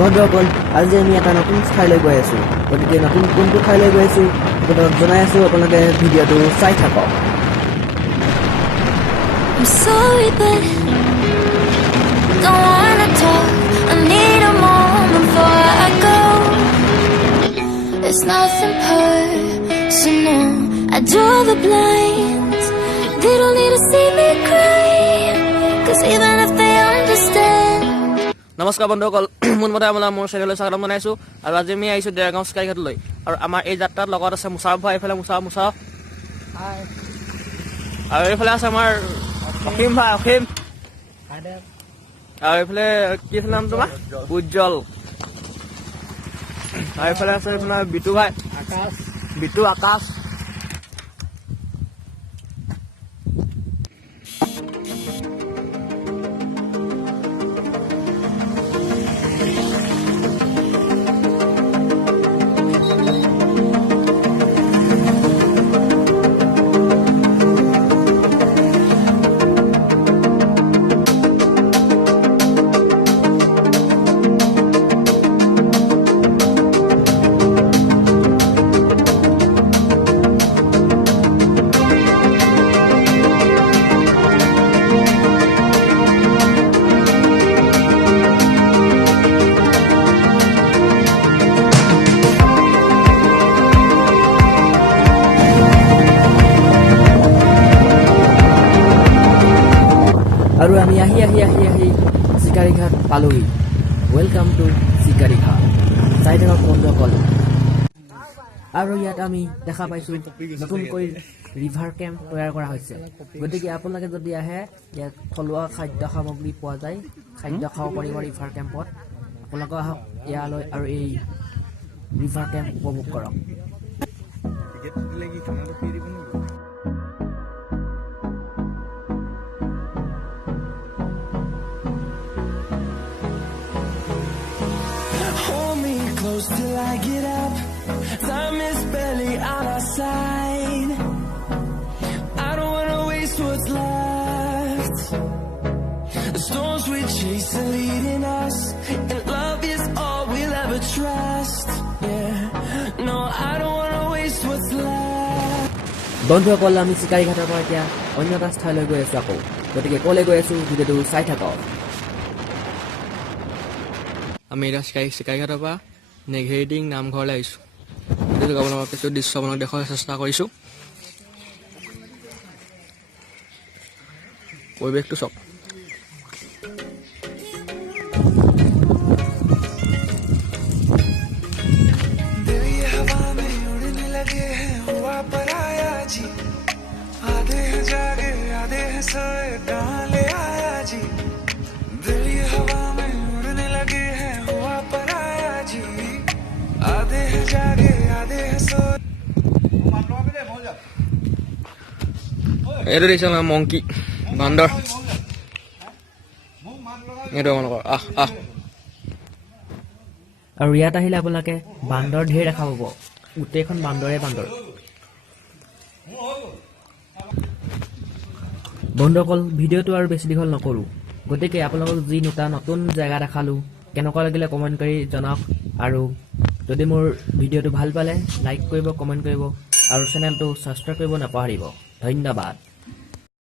বন্ধুসকল আজি আমি এটা নতুন ঠাইলৈ গৈ আছোঁ গতিকে নতুন কোনটো ঠাইলৈ গৈ আছোঁ আপোনালোকক জনাই আছোঁ আপোনালোকে ভিডিঅ'টো চাই থাকক I'm sorry, but don't wanna talk. I need a moment before I go. It's nothing personal. I draw the blinds. They don't need to see me cry. 'Cause even if they understand. নমস্কাৰ বন্ধুসকল মনমতে আপোনাৰ মোৰ চেনেললৈ স্বাগতম জনাইছোঁ আৰু আজি আমি আহিছোঁ দেৰগাঁও স্কাইঘাটলৈ আৰু আমাৰ এই যাত্ৰাত লগত আছে মুছাফ ভাই এইফালে মুছাফ আৰু এইফালে আছে আমাৰ অসীম ভাই আৰু এইফালে কি আছিল নাম তোমাৰ উজ্জ্বল আৰু এইফালে আছে আপোনাৰ বিটু ভাই আকাশ আৰু আমি আহি চিকাৰীঘাট পালোহি ৱেলকাম টু চিকাৰীঘাট চাই থাকক বন্ধুসকল আৰু ইয়াত আমি দেখা পাইছোঁ নতুনকৈ ৰিভাৰ কেম্প তৈয়াৰ কৰা হৈছে গতিকে আপোনালোকে যদি আহে ইয়াত থলুৱা খাদ্য সামগ্ৰী পোৱা যায় খাদ্য খাব পাৰিব ৰিভাৰ কেম্পত আপোনালোকে আহক ইয়ালৈ আৰু এই ৰিভাৰ কেম্প উপভোগ কৰক Close till I get up. Time is barely on our side. I don't wanna waste what's left. The storms we chase are leading us, and love is all we'll ever trust. Yeah, no, I don't wanna waste what's left. বন্ধুসকল আমি চিকাৰীঘাটৰ পৰা এতিয়া অন্য এটা ঠাইলৈ গৈ আছোঁ আকৌ গতিকে ক'লৈ গৈ আছোঁ ভিডিঅ'টো চাই থাকক আমি এতিয়া চিকাৰীঘাটৰ পৰা নেঘেৰিডিং নামঘৰলৈ আহিছোঁ আপোনালোকক কিছু দৃশ্য আপোনালোকক দেখুৱাবলৈ চেষ্টা কৰিছোঁ পৰিৱেশটো চাওক এইটো দেখিছে না মংকি বান্দৰ এইটো আপোনালোকৰ আৰু ইয়াত আহিলে আপোনালোকে বান্দৰ ঢেৰ দেখা পাব গোটেইখন বান্দৰ বন্ধুসকল ভিডিঅ'টো আৰু বেছি দীঘল নকৰোঁ গতিকে আপোনালোকক যি নতুন জেগা দেখালোঁ কেনেকুৱা লাগিলে কমেণ্ট কৰি জনাওক আৰু যদি মোৰ ভিডিঅ'টো ভাল পালে লাইক কৰিব কমেণ্ট কৰিব আৰু চেনেলটো ছাবস্ক্ৰাইব কৰিব নাপাহৰিব ধন্যবাদ